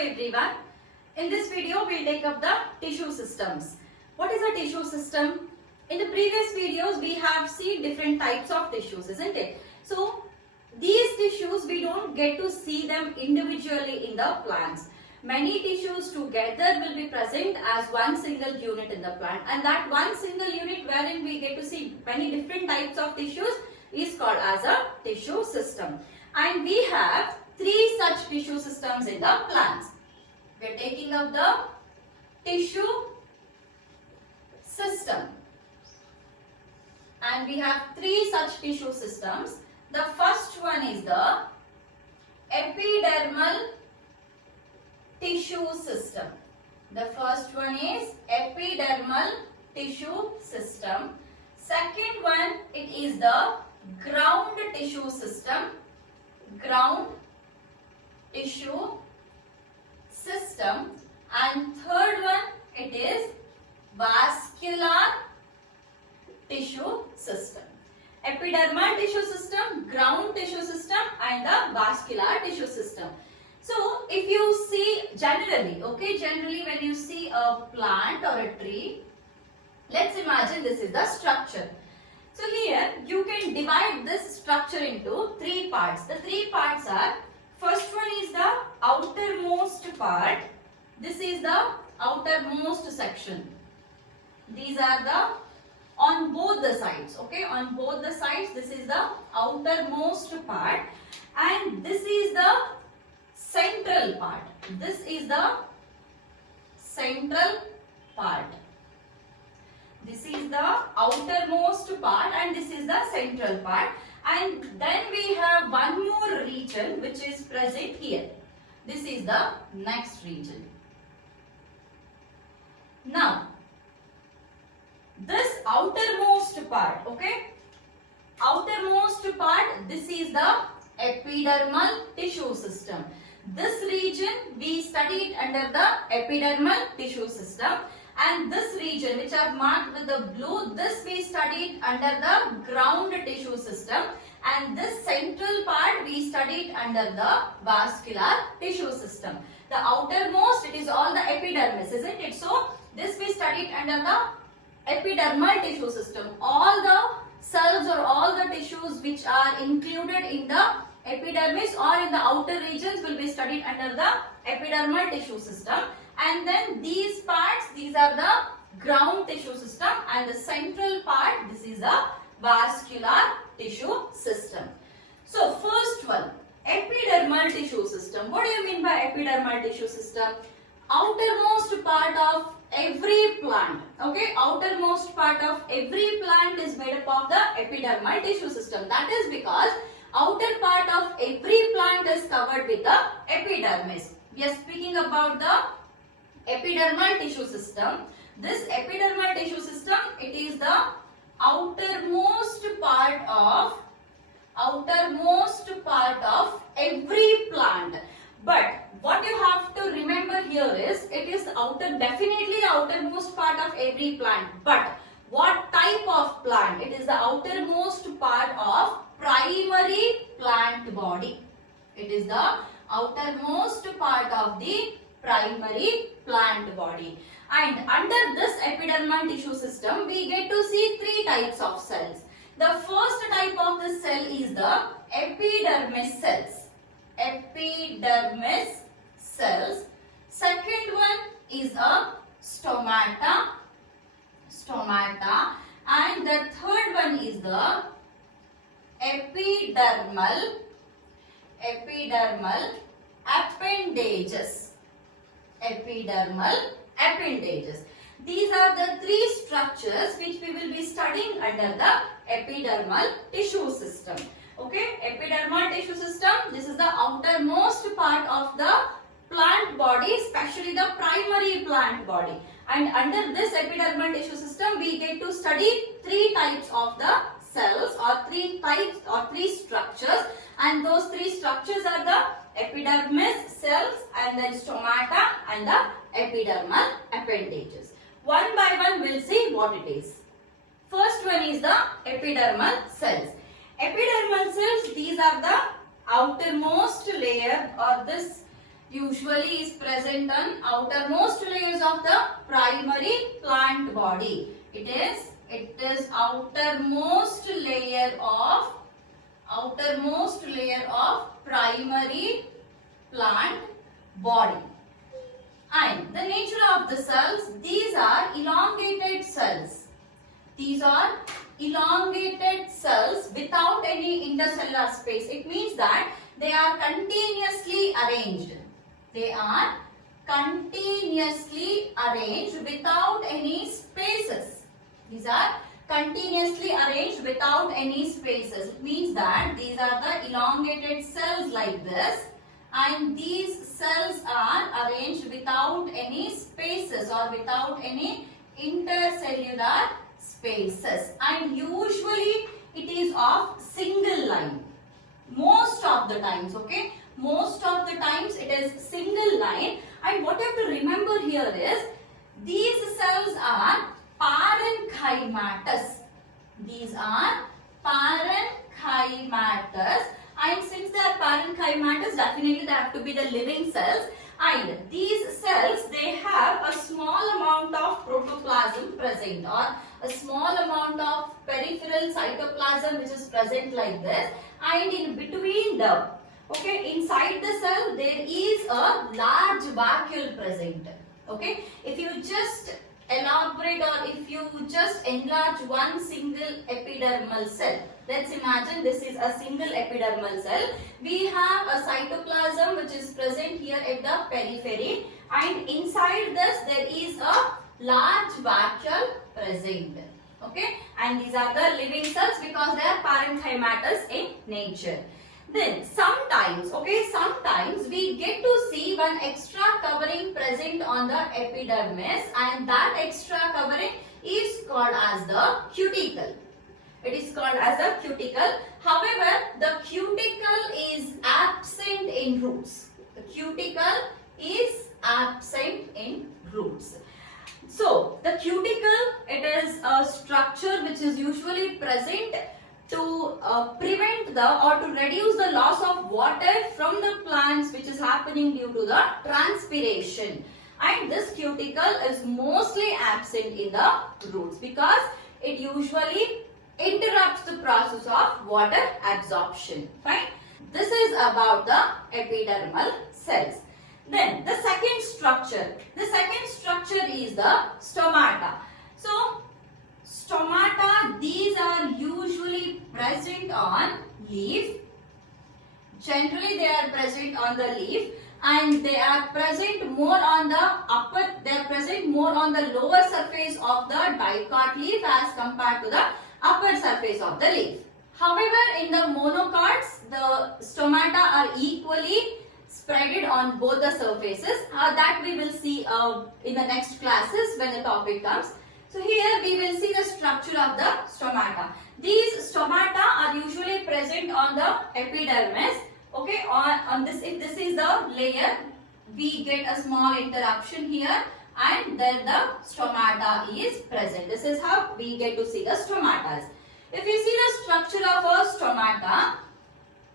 everyone. In this video, we'll take up the tissue systems. What is a tissue system? In the previous videos, we have seen different types of tissues, isn't it? So, these tissues, we don't get to see them individually in the plants. Many tissues together will be present as one single unit in the plant, and that one single unit wherein we get to see many different types of tissues is called as a tissue system. And we have three such tissue systems in the plants. We are taking up the tissue system, and we have three such tissue systems. The first one is the epidermal tissue system. The first one is epidermal tissue system. Second one, it is the ground tissue system. Ground tissue system. And third one, it is vascular tissue system. Epidermal tissue system, ground tissue system, and the vascular tissue system. So, if you see generally when you see a plant or a tree, let's imagine this is the structure. So, here you can divide this structure into three parts. The three parts are, first one is the outermost part. This is the outermost section. These are the on both the sides, okay, on both the sides, this is the outermost part, and this is the central part. This is the central part. This is the outermost part and this is the central part. And then we have one more region which is present here. This is the next region. Now, this outermost part, okay, outermost part, this is the epidermal tissue system. This region we studied under the epidermal tissue system, and this region which I have marked with the blue, this we studied under the ground tissue system, and this central part we studied under the vascular tissue system. The outermost, it is all the epidermis, isn't it? So, this we studied under the epidermal tissue system. All the cells or all the tissues which are included in the epidermis or in the outer regions will be studied under the epidermal tissue system. And then these parts, these are the ground tissue system, and the central part, this is the vascular tissue system. So, first one, epidermal tissue system. What do you mean by epidermal tissue system? Outermost part of every plant, okay, outermost part of every plant is made up of the epidermal tissue system. That is because outer part of every plant is covered with the epidermis. We are speaking about the epidermal tissue system. This epidermal tissue system, it is the outermost part of every plant. But what you have to remember here is, it is definitely the outermost part of every plant. But what type of plant? It is the outermost part of primary plant body. It is the outermost part of the primary plant body. And under this epidermal tissue system, we get to see three types of cells. The first type of the cell is the epidermis cells. Epidermis cells. Second one is a stomata. And the third one is the epidermal appendages. Epidermal appendages. These are the three structures which we will be studying under the epidermal tissue system. Okay, epidermal tissue system, this is the outermost part of the plant body, especially the primary plant body. And under this epidermal tissue system, we get to study three types of the cells, or three types or three structures, and those three structures are the epidermis cells, and then stomata, and the epidermal appendages. One by one we'll see what it is. First one is the epidermal cells. Epidermal cells, these are the outermost layer, or this usually is present on outermost layers of the primary plant body. It is outermost layer of primary plant body. And the nature of the cells, these are elongated cells. These are elongated cells without any intercellular space. It means that they are continuously arranged. They are continuously arranged without any spaces. These are continuously arranged without any spaces. It means that these are the elongated cells like this, and these cells are arranged without any spaces or without any intercellular spaces, and usually it is of single line. Most of the times, okay, most of the times it is single line. And what you have to remember here is these cells are parenchymatous. These are parenchymatous, and since they are parenchymatous, definitely they have to be the living cells. And these cells, they have a small amount of protoplasm present, or a small amount of peripheral cytoplasm which is present like this. And in between the, okay, inside the cell there is a large vacuole present. Okay, if you just elaborate or if you just enlarge one single epidermal cell, let's imagine this is a single epidermal cell. We have a cytoplasm which is present here at the periphery, and inside this there is a large vacuole present. Okay, and these are the living cells because they are parenchymatous in nature. Then sometimes, okay, sometimes we get to see one extra covering present on the epidermis, and that extra covering is called as the cuticle. It is called as the cuticle. However, the cuticle is absent in roots. The cuticle is absent in roots. So, the cuticle, it is a structure which is usually present to prevent or to reduce the loss of water from the plants which is happening due to the transpiration. And this cuticle is mostly absent in the roots because it usually interrupts the process of water absorption. Fine. This is about the epidermal cells. Then the second structure. The second structure is the stomata. So, stomata, these are usually present on leaf. Generally they are present on the leaf, and they are present more on the lower surface of the dicot leaf as compared to the upper surface of the leaf. However, in the monocots, the stomata are equally spreaded on both the surfaces. That we will see in the next classes when the topic comes. So here we will see the structure of the stomata. These stomata are usually present on the epidermis. Okay, on this, if this is the layer, we get a small interruption here, and then the stomata is present. This is how we get to see the stomatas. If you see the structure of a stomata,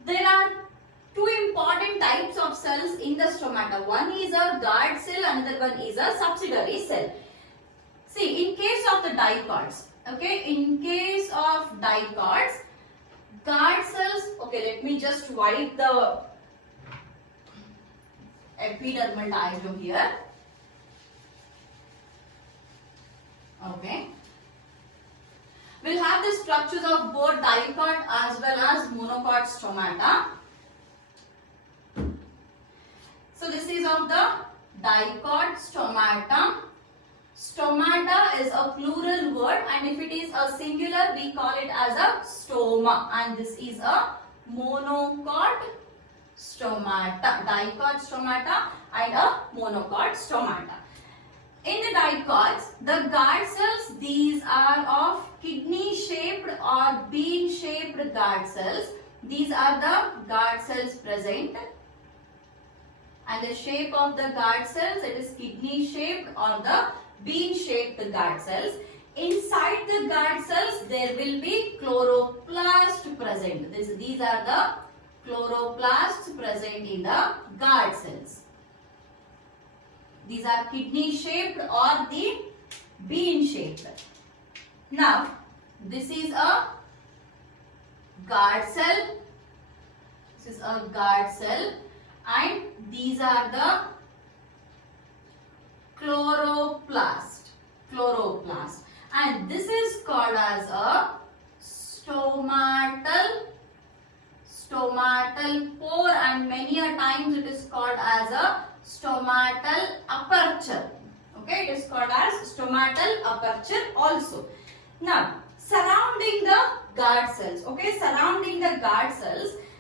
there are two important types of cells in the stomata. One is a guard cell, another one is a subsidiary cell. See, in case of the dicots, okay, in case of dicots, guard cells, okay, let me just wipe the epidermal diagram here. Okay. We'll have the structures of both dicot as well as monocot stomata. So this is of the dicot stomata. Stomata is a plural word, and if it is a singular, we call it as a stoma, and this is a monocot stomata, dicot stomata and a monocot stomata. In the dicots, the guard cells, these are of kidney-shaped or bean-shaped guard cells. These are the guard cells present. And the shape of the guard cells, it is kidney-shaped or the bean-shaped guard cells. Inside the guard cells, there will be chloroplasts present. These are the chloroplasts present in the guard cells. These are kidney shaped or the bean shaped. Now, this is a guard cell. This is a guard cell, and these are the chloroplast. And this is called as a stomatal pore, and many a times it is called as a stomatal aperture. Okay, it is called as stomatal aperture also. Now, surrounding the guard cells,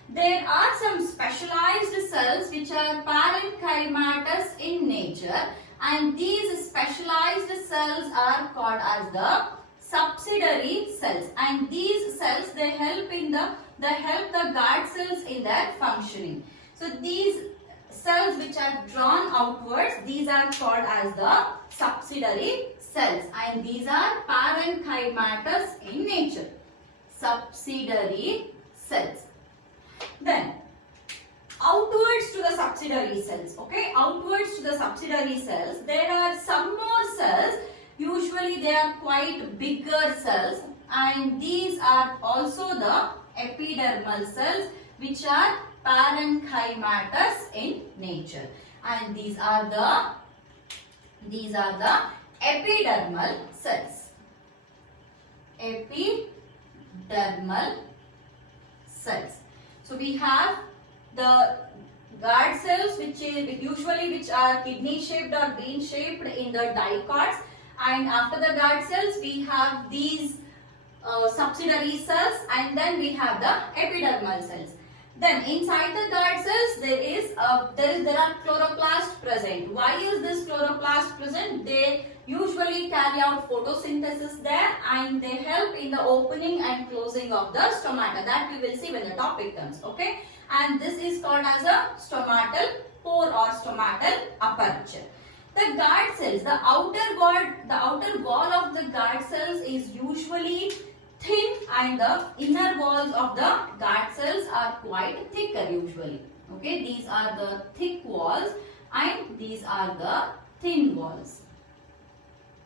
there are some specialized cells which are parenchymatous in nature, and these specialized cells are called as the subsidiary cells, and these cells they help the guard cells in their functioning. So these cells which are drawn outwards, these are called as the subsidiary cells, and these are parenchymatous in nature. Subsidiary cells. Then outwards to the subsidiary cells, there are some more cells. Usually they are quite bigger cells, and these are also the epidermal cells which are parenchymatous in nature, and these are the epidermal cells. Epidermal cells. So we have the guard cells which are kidney shaped or bean shaped in the dicots, and after the guard cells we have these subsidiary cells, and then we have the epidermal cells. Then inside the guard cells there are chloroplasts present. Why is this chloroplast present? They usually carry out photosynthesis there, and they help in the opening and closing of the stomata. That we will see when the topic comes. Okay, and this is called as a stomatal pore or stomatal aperture. The guard cells, the outer wall of the guard cells is usually thin, and the inner walls of the guard cells are quite thicker usually. Okay, these are the thick walls and these are the thin walls.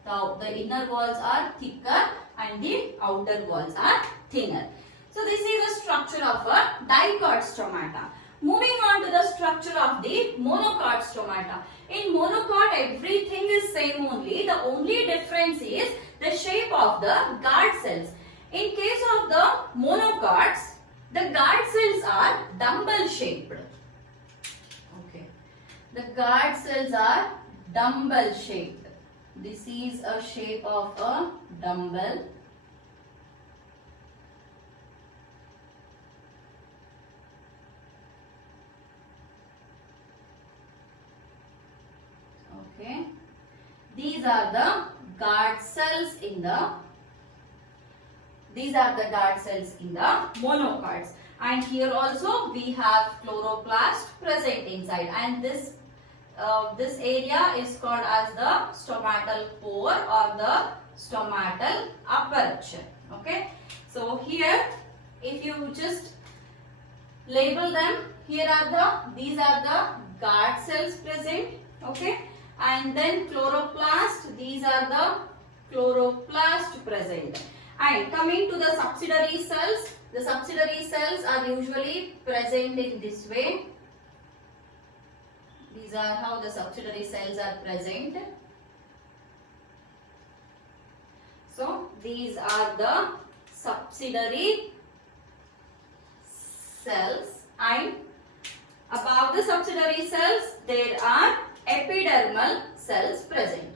The inner walls are thicker and the outer walls are thinner. So this is the structure of a dicot stomata. Moving on to the structure of the monocot stomata. In monocot everything is same only. The only difference is the shape of the guard cells. In case of the monocots, the guard cells are dumbbell shaped. Okay. The guard cells are dumbbell shaped. This is a shape of a dumbbell. Okay. These are the guard cells in the monocots, and here also we have chloroplast present inside, and this area is called as the stomatal pore or the stomatal aperture. Okay, so here if you just label them, these are the guard cells present. Okay, and then chloroplast, these are the chloroplast present. And coming to the subsidiary cells, the subsidiary cells are usually present in this way. These are how the subsidiary cells are present. So these are the subsidiary cells, and above the subsidiary cells there are epidermal cells present.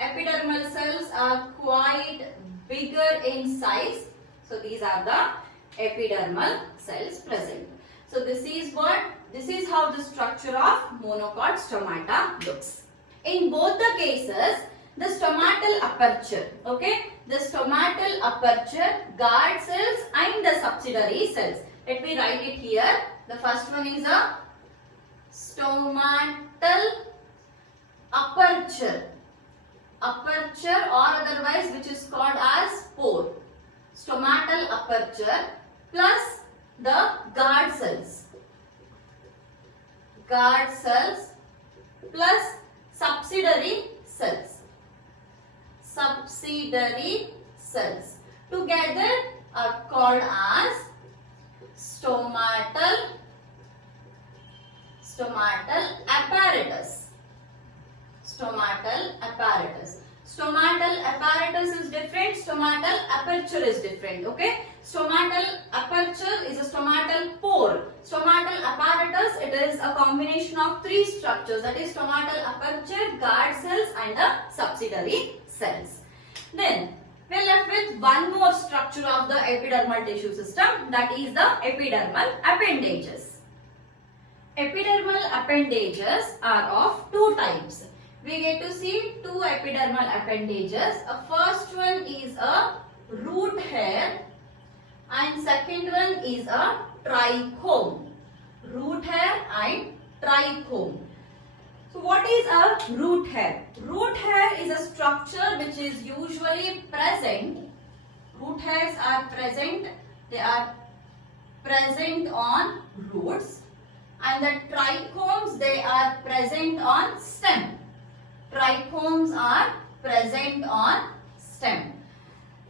Epidermal cells are quite bigger in size. So these are the epidermal cells present. So this is how the structure of monocot stomata looks. In both the cases, the stomatal aperture, okay, the stomatal aperture, guard cells and the subsidiary cells. Let me write it here. The first one is a stomatal aperture or otherwise which is called as pore. Stomatal aperture plus the guard cells plus subsidiary cells. Subsidiary cells together are called as stomatal apparatus. Stomatal apparatus. Stomatal apparatus is different. Stomatal aperture is different. Okay. Stomatal aperture is a stomatal pore. Stomatal apparatus, it is a combination of three structures, that is stomatal aperture, guard cells and the subsidiary cells. Then we are left with one more structure of the epidermal tissue system, that is the epidermal appendages. Epidermal appendages are of two types. We get to see two epidermal appendages. A first one is a root hair and second one is a trichome. Root hair and trichome. So what is a root hair? Root hair is a structure which is usually present. Root hairs are present. They are present on roots, and the trichomes, they are present on stem. Trichomes are present on stem.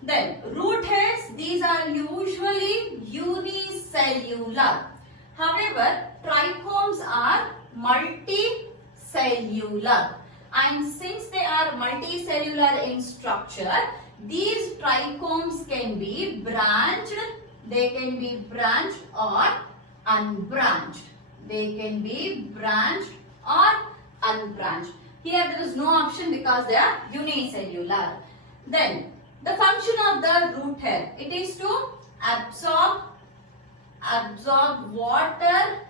Then root hairs, these are usually unicellular. However, trichomes are multicellular. And since they are multicellular in structure, these trichomes can be branched. They can be branched or unbranched. They can be branched or unbranched. Here there is no option because they are unicellular. Then the function of the root hair, it is to absorb water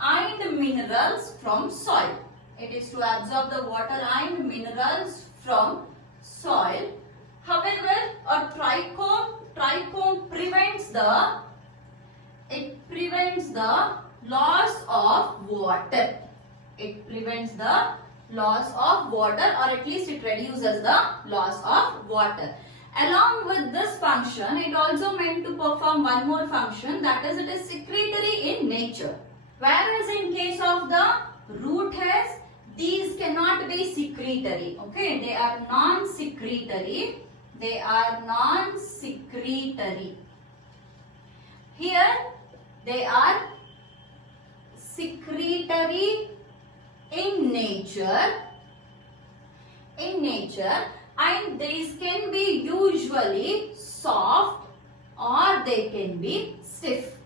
and minerals from soil. It is to absorb the water and minerals from soil. However, a trichome prevents the loss of water. It prevents the loss of water, or at least it reduces the loss of water. Along with this function, it also meant to perform one more function, that is, it is secretory in nature. Whereas in case of the root hairs, these cannot be secretory. Okay, they are non-secretory. They are non-secretory. Here they are secretory in nature. And these can be usually soft or they can be stiff.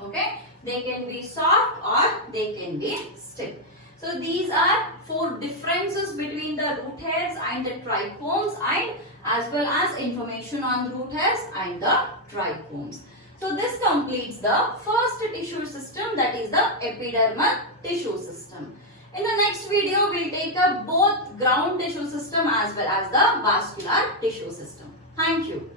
Okay, they can be soft or they can be stiff. So these are four differences between the root hairs and the trichomes, and as well as information on root hairs and the trichomes. So this completes the first tissue system, that is the epidermal tissue system. In the next video, we will take up both ground tissue system as well as the vascular tissue system. Thank you.